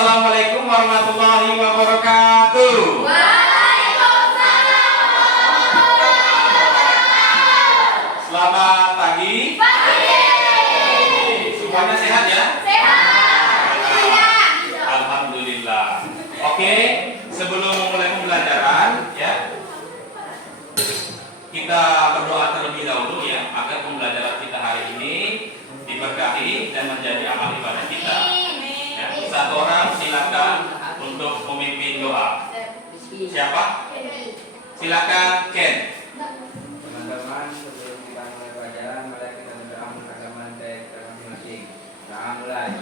Assalamualaikum warahmatullahi wabarakatuh. Waalaikumsalam warahmatullahi wabarakatuh. Selamat pagi. Pagi. Semuanya sehat ya? Sehat. Alhamdulillah. Oke, sebelum memulai pembelajaran ya, kita berdoa terlebih dahulu ya, agar pembelajaran kita hari ini diberkahi dan menjadi amal ibadah kita. Ya, satu orang silakan untuk memimpin doa. Siapa? Silakan Ken. Teman-teman, sebelum kita mulai pelajaran, mari kita berdoa mengagalkan teks masing-masing. Nah, mulai.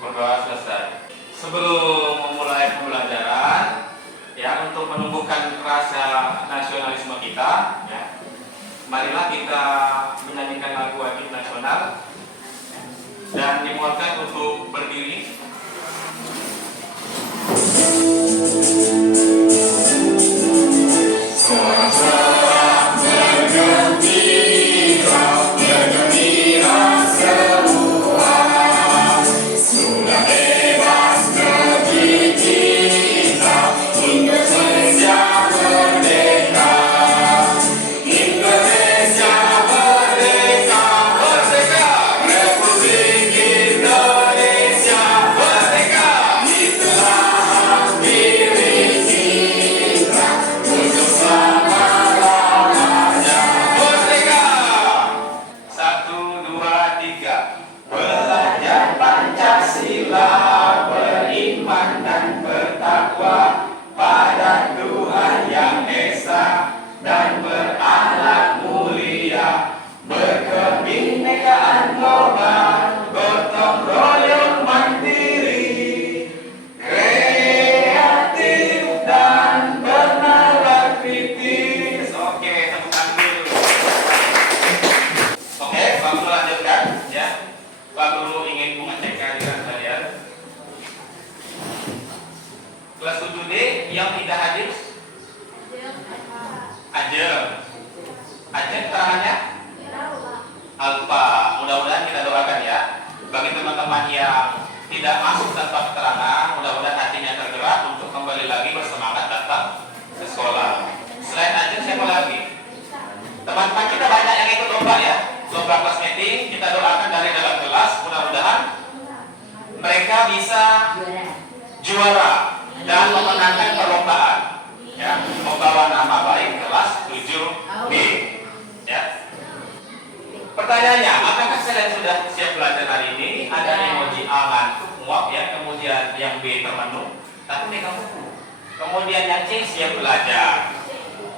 Berdoa selesai. Sebelum memulai pembelajaran, ya, untuk menumbuhkan rasa nasionalisme kita, ya, marilah kita menyanyikan lagu wajib nasional dan dimohonkan untuk berdiri. Teman-teman kita banyak yang ikut lomba ya, lomba kelas meeting. Kita doakan dari dalam kelas, mudah-mudahan mereka bisa juara dan memenangkan perlombaan, ya, membawa nama baik kelas 7B. Ya. Pertanyaannya, apakah kalian sudah siap belajar hari ini? Ada emoji A ngantuk, muak ya, kemudian yang B termenung, tapi megang buku. Kemudian yang C siap belajar.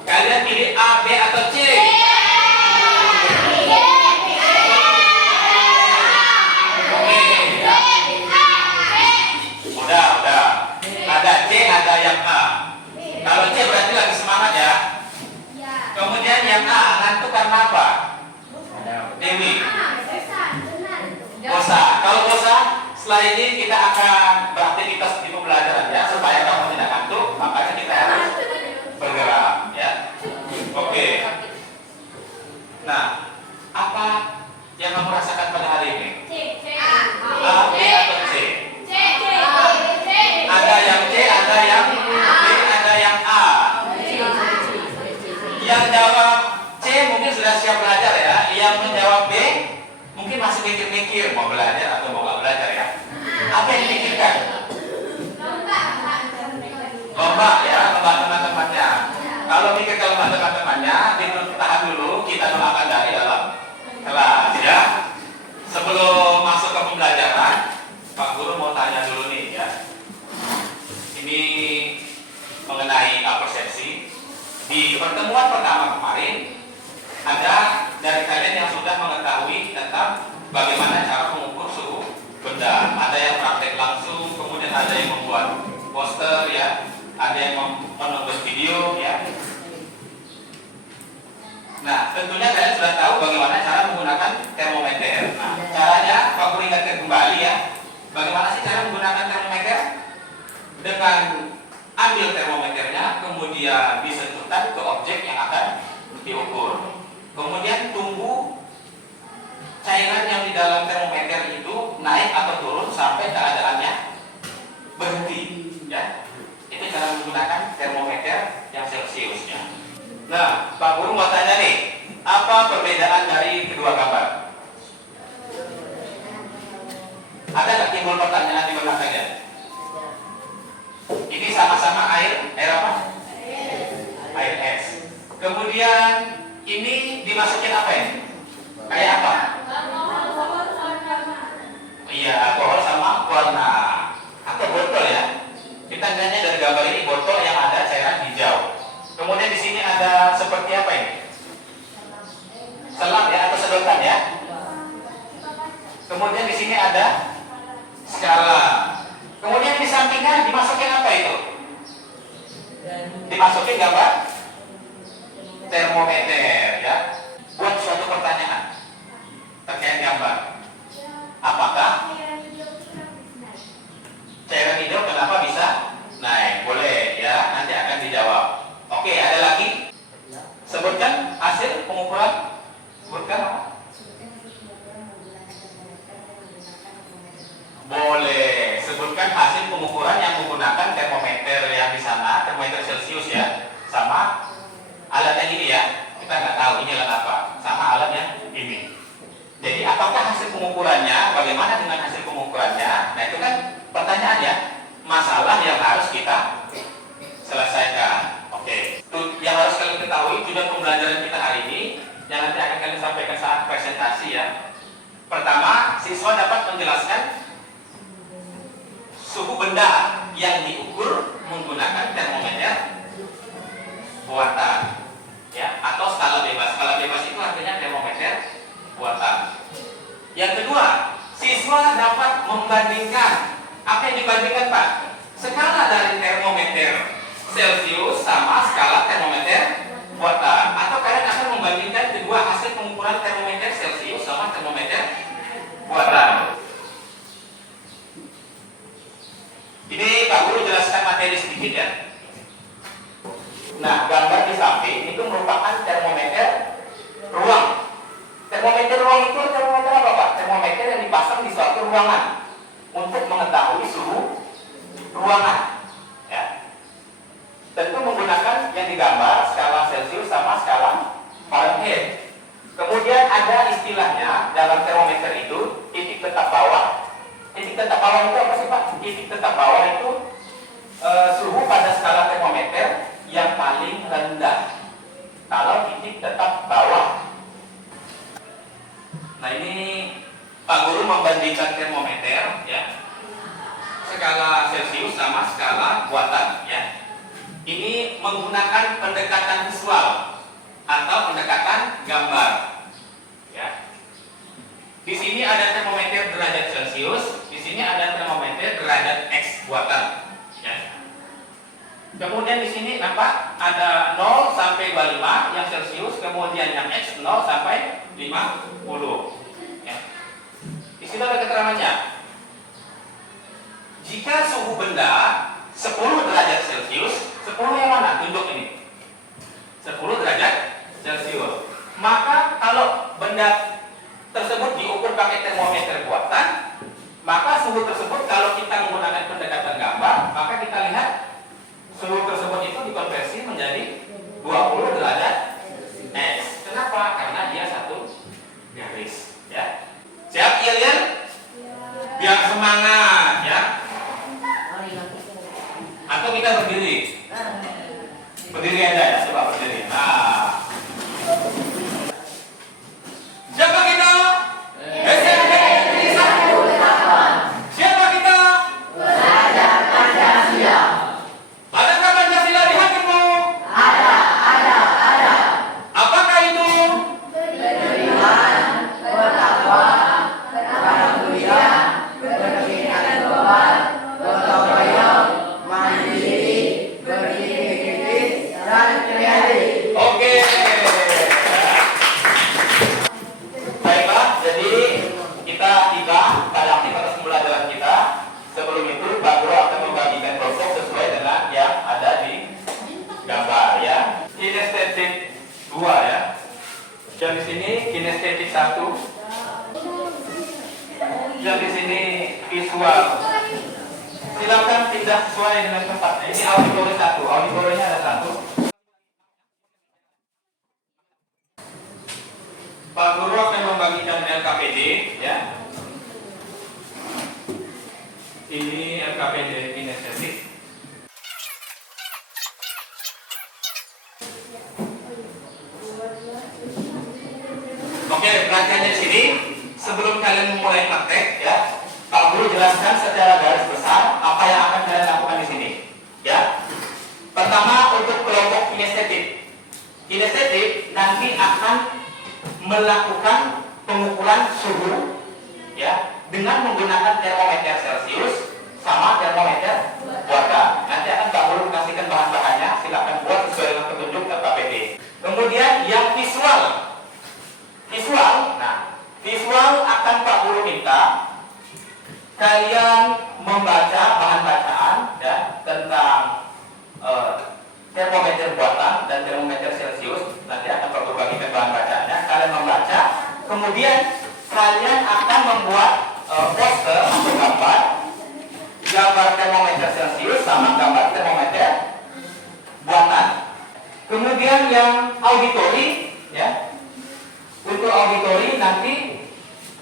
Kalian pilih A, B atau C? Udah. Ada C, ada yang A. Kalau C berarti lagi semangat ya. Kemudian yang A ngantuk karena apa? Dewi. Bosan. Kalau bosan, setelah ini kita akan beraktivitas di pembelajaran ya, supaya kamu tidak ngantuk. Makanya kita harus bergerak ya. Oke. Nah, apa yang kamu rasakan pada hari ini? A, B atau C? Ada yang C, ada yang B, ada yang A. Yang jawab C mungkin sudah siap belajar ya. Yang menjawab B mungkin masih mikir-mikir mau belajar atau mau nggak belajar ya. Apa yang dipikirkan? Lomba ya, lomba teman-temannya. Kalau mikir ke lomba teman-temannya, ditahan dulu, kita doakan dari dalam kelas ya. Sebelum masuk ke pembelajaran, Pak Guru mau tanya dulu nih ya. Ini mengenai persepsi. Di pertemuan pertama kemarin, ada dari kalian yang sudah mengetahui tentang bagaimana cara mengukur suhu benda. Ada yang praktek langsung, kemudian ada yang membuat poster ya, ada yang menonton video ya. Nah, tentunya kalian sudah tahu bagaimana cara menggunakan termometer. Nah, caranya Pak Guru ingatkan kembali ya. Bagaimana sih cara menggunakan termometer? Dengan ambil termometernya, kemudian disentuhkan ke objek yang akan diukur. Kemudian tunggu cairan yang di dalam termometer itu naik atau turun sampai dengan menggunakan termometer yang Celsiusnya. Nah, Pak Guru mau tanya nih, apa perbedaan dari kedua gambar? Ada nggak timbul pertanyaan di belakangnya? Ini sama-sama air apa? Air es. Kemudian ini dimasukin apa ya? Kayak apa? Iya, alkohol sama warna atau botol ya. Kita lihatnya dari gambar ini botol yang ada cairan hijau. Kemudian di sini ada seperti apa ini? Selang ya atau sedotan ya. Kemudian di sini ada skala. Kemudian di sampingnya dimasukin apa itu? Dimasukin gambar termometer ya. Buat suatu pertanyaan terkait gambar. Apakah cairan hijau kenapa bisa naik? Boleh ya, nanti akan dijawab. Oke, ada lagi? Sebutkan hasil pengukuran. Sebutkan apa? Boleh. Sebutkan hasil pengukuran yang menggunakan termometer yang di sana, termometer Celsius ya, sama alat yang ini ya. Kita nggak tahu ini alat apa. Sama alat yang ini. Jadi apakah hasil pengukurannya? Bagaimana dengan hasil pengukurannya? Nah itu kan pertanyaan ya. Masalah yang harus kita selesaikan. Oke. Yang harus kalian ketahui tujuan pembelajaran kita hari ini yang nanti akan kalian sampaikan saat presentasi ya. Pertama, siswa dapat menjelaskan suhu benda yang diukur menggunakan termometer buatan ya atau skala bebas. Skala bebas itu artinya termometer buatan. Yang kedua, siswa dapat membandingkan. Apa yang dibandingkan Pak? Skala dari termometer Celsius sama skala termometer buatan. Atau kalian akan membandingkan kedua hasil pengukuran termometer Celsius sama termometer buatan. Ini Pak Guru jelaskan materi sedikit ya. Nah, gambar di samping itu merupakan termometer ruang. Termometer ruang itu termometer apa Pak? Termometer yang dipasang di suatu ruangan untuk mengetahui suhu ruangan. Ya. Tentu menggunakan yang digambar skala Celsius sama skala Fahrenheit. Kemudian ada istilahnya dalam termometer itu titik tetap bawah. Titik tetap bawah itu apa sih Pak? Titik tetap bawah itu suhu pada skala termometer yang paling rendah. Kalau titik tetap bawah. Nah ini Pak Guru membandingkan termometer ya, skala Celsius sama skala buatan ya. Ini menggunakan pendekatan visual atau pendekatan gambar ya. Di sini ada termometer derajat Celsius, di sini ada termometer derajat X buatan ya. Kemudian di sini nampak ada 0 sampai 25 yang Celsius, kemudian yang X 0 sampai 50 ya. Di sini ada keterangannya. Jika suhu benda 10 derajat Celsius, 10 yang mana? Tunjuk ini. 10 derajat Celsius. Maka kalau benda tersebut diukur pakai termometer buatan, maka suhu tersebut kalau kita menggunakan pendekatan gambar, maka kita lihat suhu tersebut itu dikonversi menjadi 20 derajat X. Kenapa? Karena dia satu garis ya. Siap kalian? Biar semangat ya. Atau kita berdiri? Berdiri aja ya, coba berdiri. Nah, siapa kita? SMP Negeri 1. Siapa kita? Belajar Pancasila. Adakah Pancasila di hatimu? Ada. Apakah itu? Beriman, bertakwa, berbakti mulia, berpikiran global, gotong royong, mandiri, berpikir kritis, dan kreatif. Oke. Baiklah, jadi kita tiba pada aktivitas pembelajaran kita. Sebelum itu, Pak Guru akan membagikan proses sesuai dengan yang ada di gambar ya. Kinestetik 2 ya. Yang di sini kinestetik 1. Yang di sini visual 1. silakan pindah sesuai dengan tempatnya. Ini auditori 1, auditorinya ada 1. Pak Guru akan membagikan LKPD, ya. Ini LKPD kinestetik. Oke, perhatiannya di sini. Sebelum kalian memulai praktek, ya, Pak Guru jelaskan secara garis besar apa yang akan kalian lakukan di sini. Ya, pertama untuk kelompok kinestetik. Kinestetik nanti akan melakukan pengukuran suhu, ya, dengan menggunakan termometer Celcius sama termometer water. Nanti akan Pak Guru kasihkan bahan-bahannya. Silakan buat sesuai dengan petunjuk LKPD. Kemudian yang visual. Nah, visual akan Pak Guru minta kalian membaca bahan bacaan, ya, tentang termometer buatan dan termometer Celcius. Nanti akan Pak Guru bagikan bahan bacaannya. Kalian membaca, kemudian kalian akan membuat poster atau gambar termometer Celcius sama gambar termometer buatan. Kemudian yang auditori, ya. Untuk auditori nanti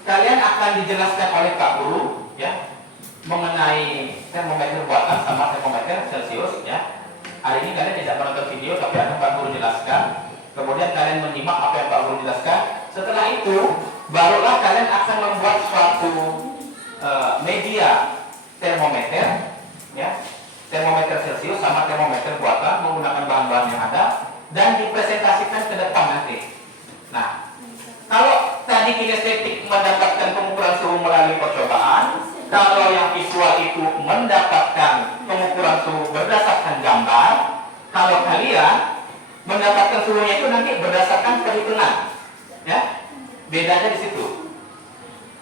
kalian akan dijelaskan oleh Pak Guru, ya, mengenai termometer buatan sama termometer Celcius, ya. Hari ini kalian tidak menonton video, tapi akan Pak Guru jelaskan. Kemudian kalian menyimak apa yang Pak Guru jelaskan. Setelah itu, barulah kalian akan membuat suatu media termometer, ya, termometer Celcius sama termometer buatan menggunakan bahan-bahan yang ada dan dipresentasikan ke depan nanti. Nah, kalau tadi kinestetik mendapatkan pengukuran suhu melalui percobaan, kalau yang visual itu mendapatkan pengukuran suhu berdasarkan gambar, kalau kalian mendapatkan suhunya itu nanti berdasarkan perhitungan, ya. Bedanya di situ.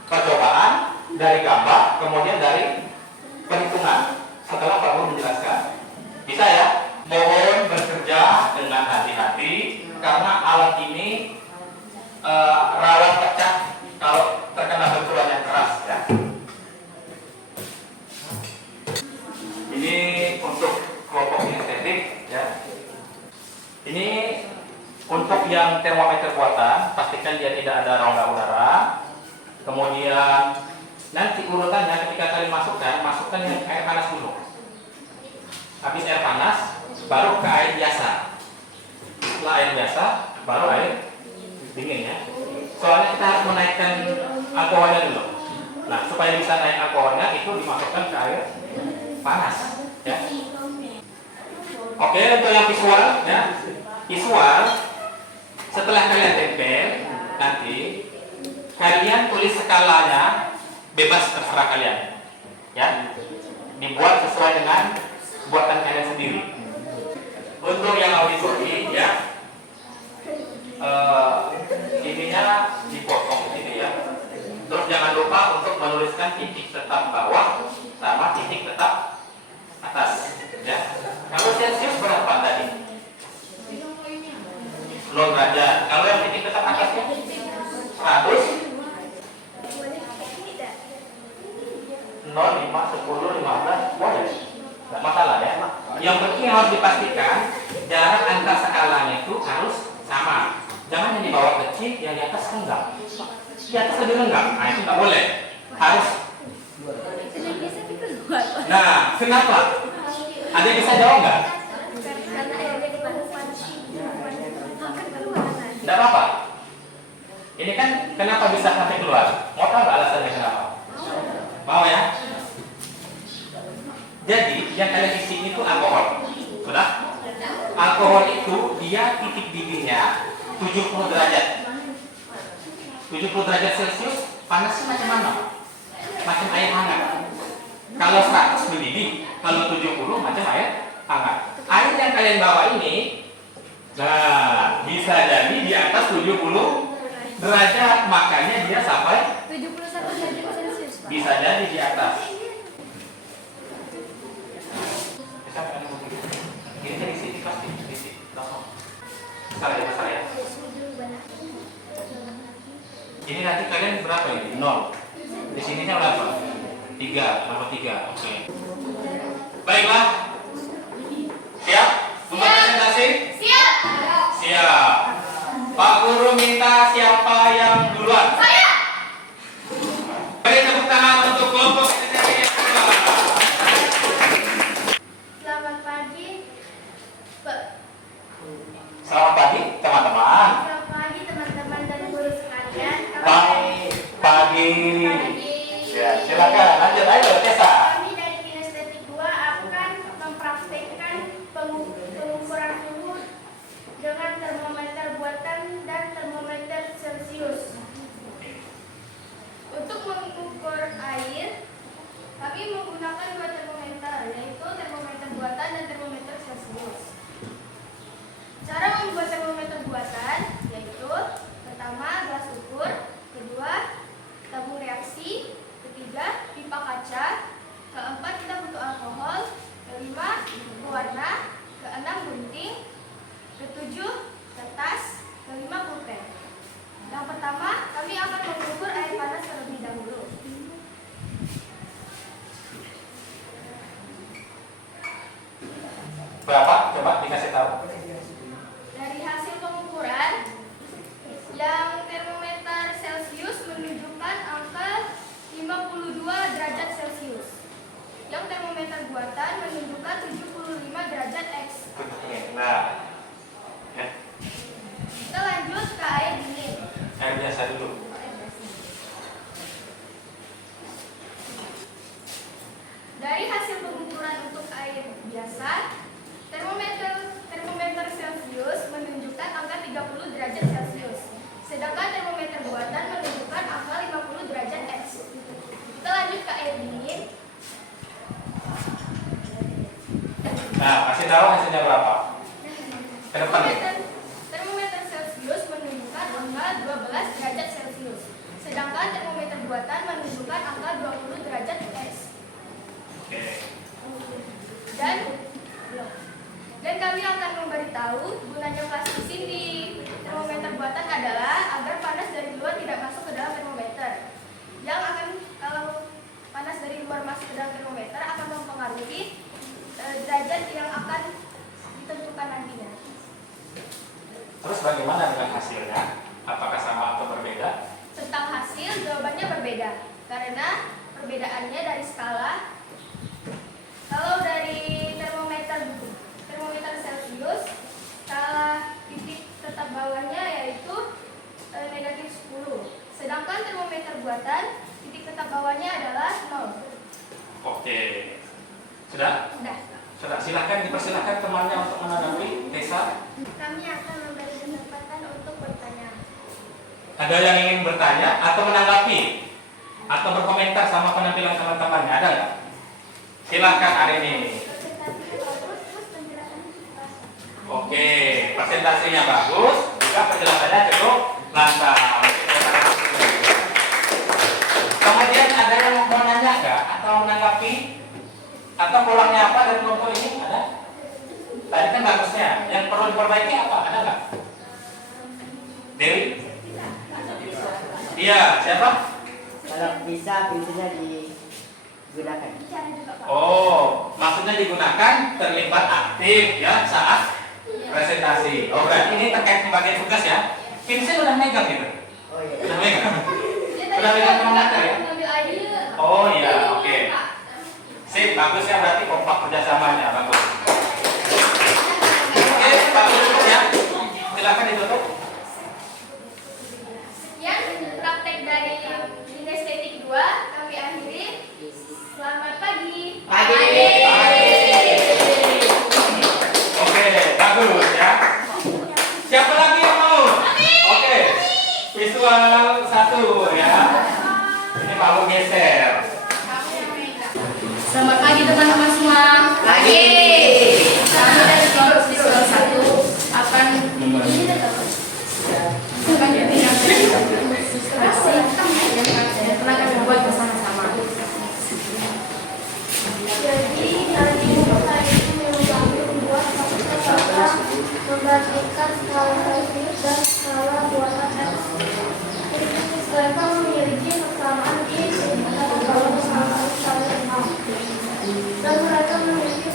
Percobaan dari gambar, kemudian dari perhitungan. Setelah Pak Guru menjelaskan, bisa ya. Mohon bekerja dengan hati-hati karena alat ini rawan pecah kalau terkena benturan yang keras, ya. Ini untuk kelompok kinestetik, ya. Ini untuk yang termometer buatan, pastikan dia tidak ada rongga udara. Kemudian nanti urutannya ketika kalian masukkan yang air panas dulu. Habis air panas, baru ke air biasa. Setelah air biasa, baru air dingin, ya. Soalnya kita harus menaikkan alkoholnya dulu. Nah, supaya bisa naik alkoholnya itu dimasukkan ke air panas, ya. Oke, untuk yang visual, ya. Visual setelah kalian tempel, nanti kalian tulis skalanya, bebas terserah kalian, ya. Dibuat sesuai dengan buatan kalian sendiri. Untuk yang auditori, ya, ininya dipotong gitu, ya. Terus jangan lupa untuk menuliskan titik tetap bawah sama titik tetap atas, ya. Kalau Celcius berapa tadi? 0 derajat. Kalau yang titik tetap atasnya 100, 0, 5, 10, 15, boleh. Tidak masalah, ya. Yang penting harus dipastikan jarak antar skalanya itu harus sama. Jangan yang di bawah kecil, yang di atas renggak. Di atas lebih renggak, nah itu nggak boleh. Harus. Nah, kenapa? Ada yang bisa jawab nggak? Tidak apa-apa. Ini kan kenapa bisa sampai keluar? Mau tahu nggak alasannya kenapa? Mau, ya? Jadi yang kalian isi itu alkohol. Sudah? Alkohol itu dia titik didihnya 70 derajat. 70 derajat Celcius panasnya macam mana? Macam air hangat. Kalau 100 mendidih, kalau 70 macam air hangat. Air yang kalian bawa ini, nah, bisa jadi di atas 70 derajat, makanya dia sampai 71 derajat Celcius. Bisa jadi di atas. Ini dari sini pasti di sini. Besar ya. Ini nanti kalian berapa ini? 0. Di sininya berapa? 3, berapa 3? Oke. Baiklah. Siap? Untuk presentasi? Siap. Siap. Pak Guru minta siapa yang duluan? Saya. Beri tepuk tangan untuk kelompok presentasi yang kedua. Selamat pagi. Selamat pagi teman-teman. Selamat pagi teman-teman dan guru sekalian. Pagi. Ya, silakan lanjut ayo Tessa. Kami dari Kinestetik 2 akan mempraktekkan pengukuran suhu dengan termometer buatan dan termometer Celcius. Untuk mengukur air, kami menggunakan dua termometer, yaitu termometer buatan dan termometer Celcius. Cara membuat termometer buatan yaitu pertama gelas ukur, kedua tabung reaksi, ketiga pipa kaca, keempat kita butuh alkohol, kelima pewarna, keenam gunting, ketujuh kertas, kelima pulpen. Yang pertama kami akan mengukur air panas terlebih dahulu. Berapa? Coba dikasih tahu. Dari hasil pengukuran, yang termometer Celcius menunjukkan angka 52 derajat Celcius. Yang termometer buatan menunjukkan 75 derajat X. Nah, ya, Kita lanjut ke air dingin. air biasa dulu. Dari hasil pengukuran untuk air biasa, termometer Celcius menunjukkan angka 30 derajat Celcius. Sedangkan termometer buatan menunjukkan angka 50 derajat X. Kita lanjut ke air dingin. Nah, kasih tahu hasilnya berapa? Ke depan nih. Termometer Celcius menunjukkan angka 12 derajat Celcius. Sedangkan termometer buatan menunjukkan angka 20 derajat X. Oke. Dan kami akan memberitahu gunanya plastisin di termometer buatan adalah agar panas dari luar tidak masuk ke dalam termometer. Yang akan, kalau panas dari luar masuk ke dalam termometer akan mempengaruhi derajat yang akan ditentukan nantinya. Terus bagaimana dengan hasilnya? Apakah sama atau berbeda? Tentang hasil, jawabannya berbeda karena perbedaannya dari skala. Kalau dari termometer Celcius, skala titik tetap bawahnya yaitu negatif 10. Sedangkan termometer buatan, titik tetap bawahnya adalah 0. Oke. Sudah? Sudah. Sudah. Silahkan dipersilahkan temannya untuk menanggapi. Tessa. Kami akan memberi kesempatan untuk bertanya. Ada yang ingin bertanya atau menanggapi atau berkomentar sama penampilan teman-temannya? Ada nggak? Silahkan hari ini. Oke, presentasinya bagus, juga penjelasannya cukup lancar. Kemudian ada yang mau nanya nggak atau menanggapi atau kurangnya apa dari kelompok ini? Ada? Tadi kan bagusnya. Yang perlu diperbaiki apa? Ada nggak? Dewi? Iya, siapa? Kalau bisa pintunya digunakan. Oh, maksudnya digunakan terlibat aktif ya saat presentasi. Oh, berarti ini terkait pembagian tugas ya. Pinsil udah megang gitu. Oh iya. Udah megang. Udah megang termometer ya. Oh iya, oke. Sip, bagus ya, berarti kompak kerjasamanya bagus. Oke, bagus ya. Silakan ditutup. Sekian praktek dari Kinestetik 2 kami akhiri. Selamat pagi. Pagi. Oke, bagus ya. Siapa lagi yang mau? Oke, visual 1 ya. Ini mau geser. Selamat pagi teman-teman semua. Pagi. Kami dari kelompok visual 1 akan menyampaikan ilustrasi yang telah kami buat bersama-sama. Jadi hari ini membuat membandingkan skala Celsius dan skala buatan X. Mereka memiliki kesamaan di antara skala dan mereka memiliki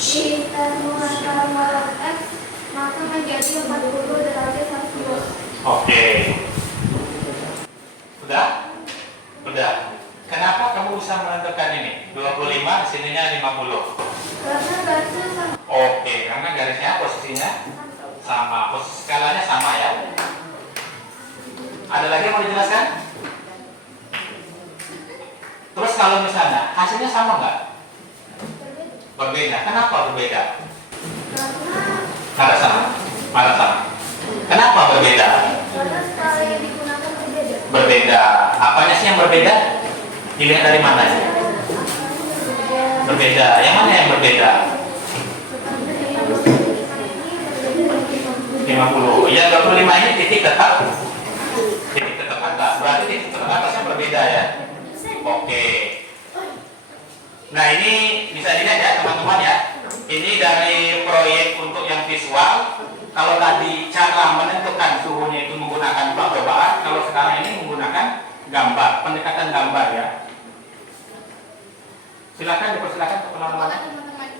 Di termometer X maka menjadi 40 derajat Celcius. Oke. Udah? Udah. Kenapa kamu bisa menentukan ini? 25, sininya 50. Karena garisnya sama. Oke, karena garisnya posisinya sama. Posisi skalanya sama ya. Ada lagi yang mau dijelaskan? Terus kalau misalnya hasilnya sama nggak? Berbeda. Kenapa berbeda? Karena sama. Karena sama. Kenapa berbeda? Karena skala yang digunakan berbeda. Berbeda. Apanya sih yang berbeda? Dilihat dari mana? Berbeda. Yang mana yang berbeda? 50. Ya 25 ini titik tetap. Titik tetap atas. Berarti titik tetap atasnya berbeda ya. Oke. Nah ini bisa dilihat ya teman-teman ya. Ini dari proyek untuk yang visual. Kalau tadi cara menentukan suhunya itu menggunakan percobaan, kalau sekarang ini menggunakan gambar, pendekatan gambar ya. Silakan dipersilakan untuk Apakah teman-teman. teman-teman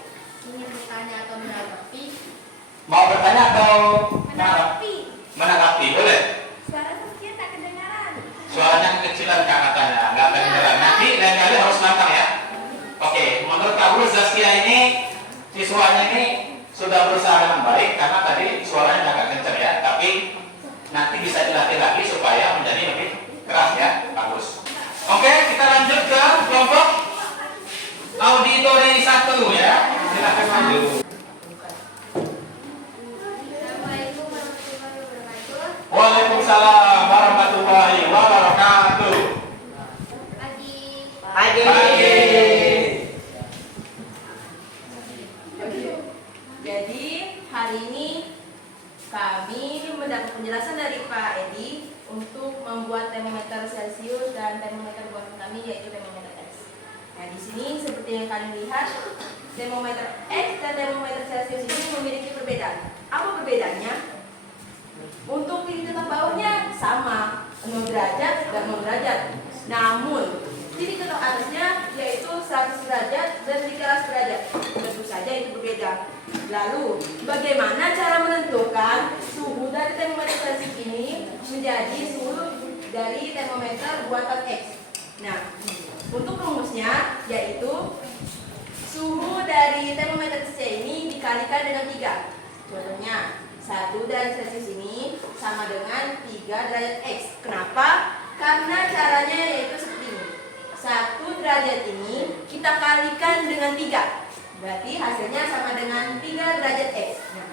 ingin bertanya atau menanggapi? Mau bertanya atau menanggapi? Boleh. Suara kecil tak kedengaran. Suaranya kekecilan Kak katanya, nggak kedengeran. Nanti lain kali harus nantang ya. Oke, menurut Kak Ulus Zaskia ini siswanya ini sudah berusaha dengan baik karena tadi suaranya agak kencang ya, tapi nanti bisa dilatih lagi supaya menjadi lebih keras ya, bagus. Oke, kita lanjut ke kelompok auditori 1 ya. Silakan maju. Assalamualaikum warahmatullahi wabarakatuh. Waalaikumsalam warahmatullahi wabarakatuh. Pagi. Pagi. Jadi hari ini kami mendapat penjelasan dari Pak Edi untuk membuat termometer Celcius dan termometer buatan kami yaitu termometer X. Nah di sini seperti yang kalian lihat termometer X dan termometer Celcius ini memiliki perbedaan. Apa perbedaannya? Untuk titik tetap bawahnya sama 0 derajat dan 0 derajat. Namun titik tetap atasnya yaitu 100 derajat dan 300 derajat. Tentu saja itu berbeda. Lalu, bagaimana cara menentukan suhu dari termometer Celcius ini menjadi suhu dari termometer buatan X? Nah, untuk rumusnya yaitu suhu dari termometer C ini dikalikan dengan 3. Contohnya, 1 dari Celcius ini sama dengan 3 derajat X. Kenapa? Karena caranya yaitu seperti ini. 1 derajat ini kita kalikan dengan 3. Berarti hasilnya sama dengan 3 derajat X. Nah,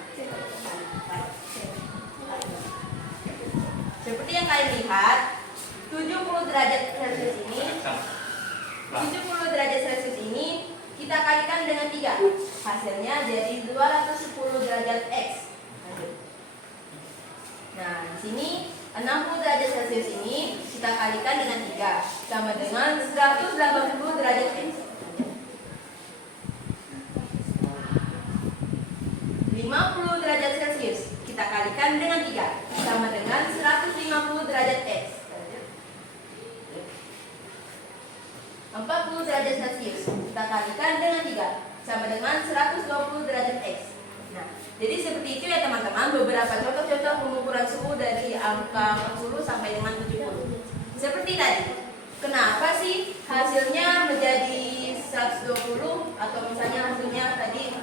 seperti yang kalian lihat, 70 derajat Celcius ini 70 derajat Celcius ini kita kalikan dengan 3. Hasilnya jadi 210 derajat X. Nah, di sini 60 derajat Celcius ini kita kalikan dengan 3 sama dengan 180 derajat X. 50 derajat Celcius kita kalikan dengan 3 sama dengan 150 derajat X. 40 derajat Celcius kita kalikan dengan 3 sama dengan 120 derajat X. Nah, jadi seperti itu ya teman-teman, beberapa contoh-contoh pengukuran suhu dari angka 40 sampai dengan 70. Seperti tadi, kenapa sih hasilnya menjadi 120 atau misalnya hasilnya tadi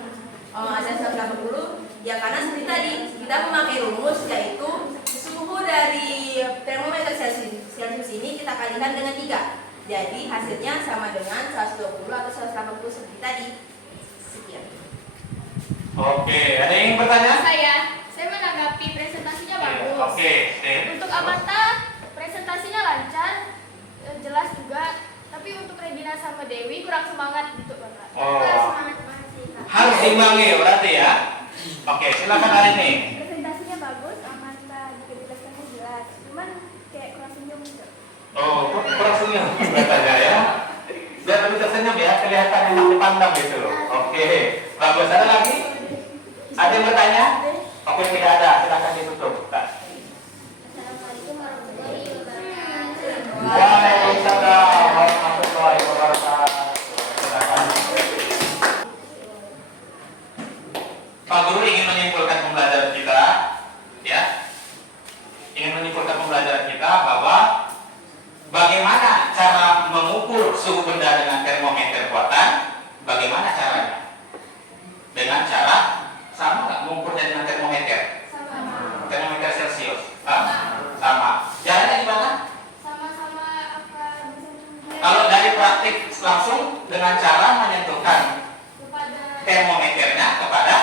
ada 180? Ya karena seperti tadi, kita memakai rumus yaitu suhu dari termometer Celcius ini kita kalikan dengan 3. Jadi hasilnya sama dengan 120 atau 180 seperti tadi. Sekian. Oke, ada yang ingin bertanya? Saya menanggapi presentasinya bagus. Oke, Untuk Amarta presentasinya lancar, jelas juga. Tapi untuk Regina sama Dewi kurang semangat gitu Bapak. Oh. Kurang semangat banget sih Kak. harus diimbangi berarti ya. Oke, silakan hari ini. Presentasinya bagus, Amarta juga jelaskannya jelas. Cuman kayak kurang senyum gitu. Oh, kurang senyum katanya ya. Biar lebih tersenyum ya, kelihatan yang dipandang gitu loh. Oke, bagus. Ada lagi? Ada yang bertanya? Oke, tidak ada. Silakan ditutup. Kak. Assalamualaikum warahmatullahi wabarakatuh. Waalaikumsalam warahmatullahi wabarakatuh. Silakan. Pak Guru ingin menyimpulkan pembelajaran kita, ya, ingin menyimpulkan pembelajaran kita bahwa bagaimana cara mengukur suhu benda dengan termometer buatan? Bagaimana caranya? Dengan cara sama nggak mengukurnya dengan termometer? Sama. Termometer Celcius? Sama. Caranya gimana? Sama-sama apa? Kalau dari praktik langsung dengan cara menyentuhkan Kepada termometernya kepada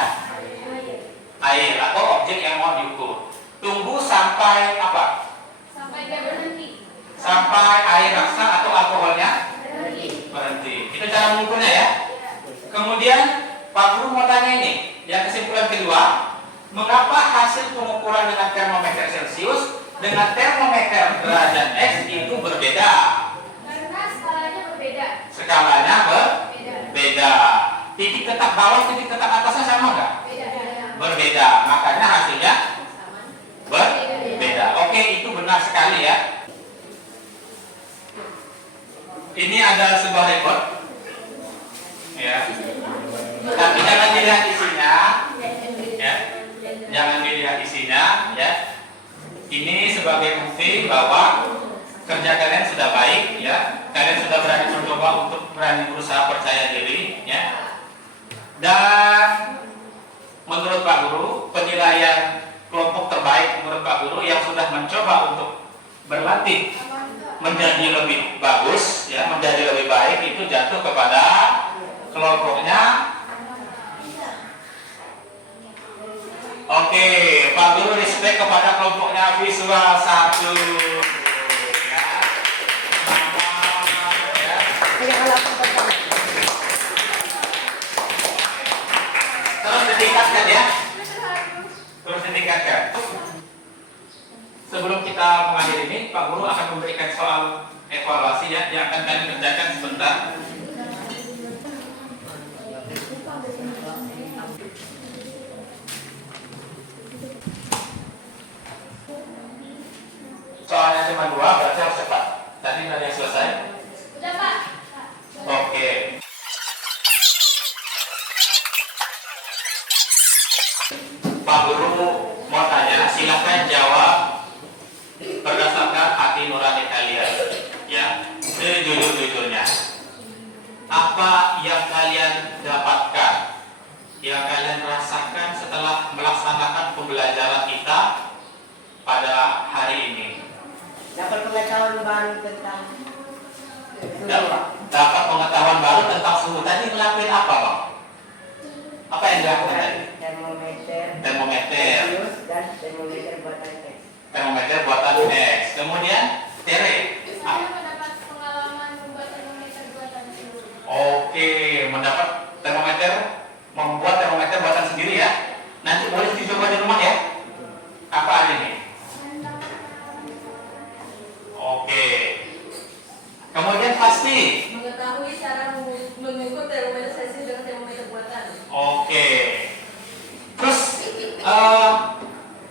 air atau objek yang mau diukur. Tunggu sampai apa? sampai dia berhenti. Sampai air rasa atau alkoholnya Berhenti. berhenti. Itu cara mengukurnya ya. Kemudian Pak Guru mau tanya ini, yang kesimpulan kedua, mengapa hasil pengukuran dengan termometer Celcius dengan termometer derajat X itu berbeda? Karena skalanya berbeda. Skalanya Beda. berbeda. Titik tetap bawah, titik tetap atasnya sama nggak? Beda. Berbeda. Makanya hasilnya berbeda. Oke, itu benar sekali ya. Ini ada sebuah rekor. Ya. Tapi jangan dilihat isinya. Ya. Jangan dilihat isinya, ya. Ini sebagai bukti bahwa kerja kalian sudah baik, ya. Kalian sudah berani mencoba untuk berani berusaha percaya diri, ya. Dan menurut Pak Guru, penilaian kelompok terbaik menurut Pak Guru yang sudah mencoba untuk berlatih menjadi lebih bagus, ya, menjadi lebih baik itu jatuh kepada kelompoknya. Oke, Pak Guru respect kepada kelompoknya visual 1. Ya. Selamat, ya. Terus ditingkatkan ya. Terus ditingkatkan. Sebelum kita mengakhiri ini, Pak Guru akan memberikan soal evaluasi ya, yang akan kalian kerjakan sebentar. Soalnya cuma 2, berarti harus cepat. Tadi ada yang selesai? Udah, Pak. Oke. Pak Guru mau tanya, silakan jawab berdasarkan hati nurani kalian, ya, sejujur-jujurnya. Apa yang kalian dapatkan, yang kalian rasakan setelah melaksanakan pembelajaran kita pada hari ini? Dapat pengetahuan baru tentang Dapat pengetahuan baru tentang suhu. Tadi ngelakuin apa, Bang? Apa yang dilakukan tadi? termometer, Termometer. Celcius dan termometer buatan X. Termometer buatan X. Kemudian Tere. Saya mendapat pengalaman membuat termometer buatan sendiri. Oke, mendapat termometer, membuat termometer buatan sendiri ya. Nanti boleh dicoba di rumah ya. Apa aja nih? Oke. Kemudian pasti. Mengetahui cara mengukur termometer Celcius dengan termometer buatan. Oke. Terus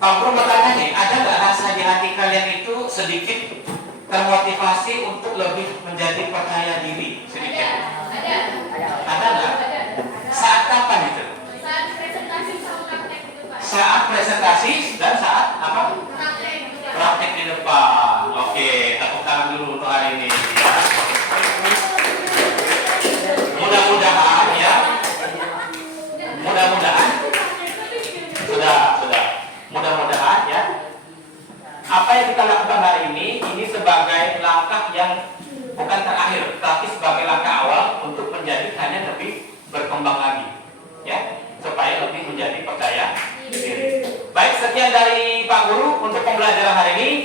Pak Guru bertanya nih, ada nggak rasa di hati kalian itu sedikit termotivasi untuk lebih menjadi percaya diri sedikit? Ada. Ada nggak? Ada. Saat kapan itu? Saat presentasi sama praktek itu, Pak. Saat presentasi dan saat apa? Praktek itu, Pak. Praktek di depan. Oke, tepuk tangan dulu untuk hari ini. Ya. Mudah-mudahan ya. Mudah-mudahan sudah. Mudah-mudahan ya. Apa yang kita lakukan hari ini sebagai langkah yang bukan terakhir, tapi sebagai langkah awal untuk menjadi hanya lebih berkembang lagi, ya, supaya lebih menjadi percaya diri. Baik, sekian dari Pak Guru untuk pembelajaran hari ini.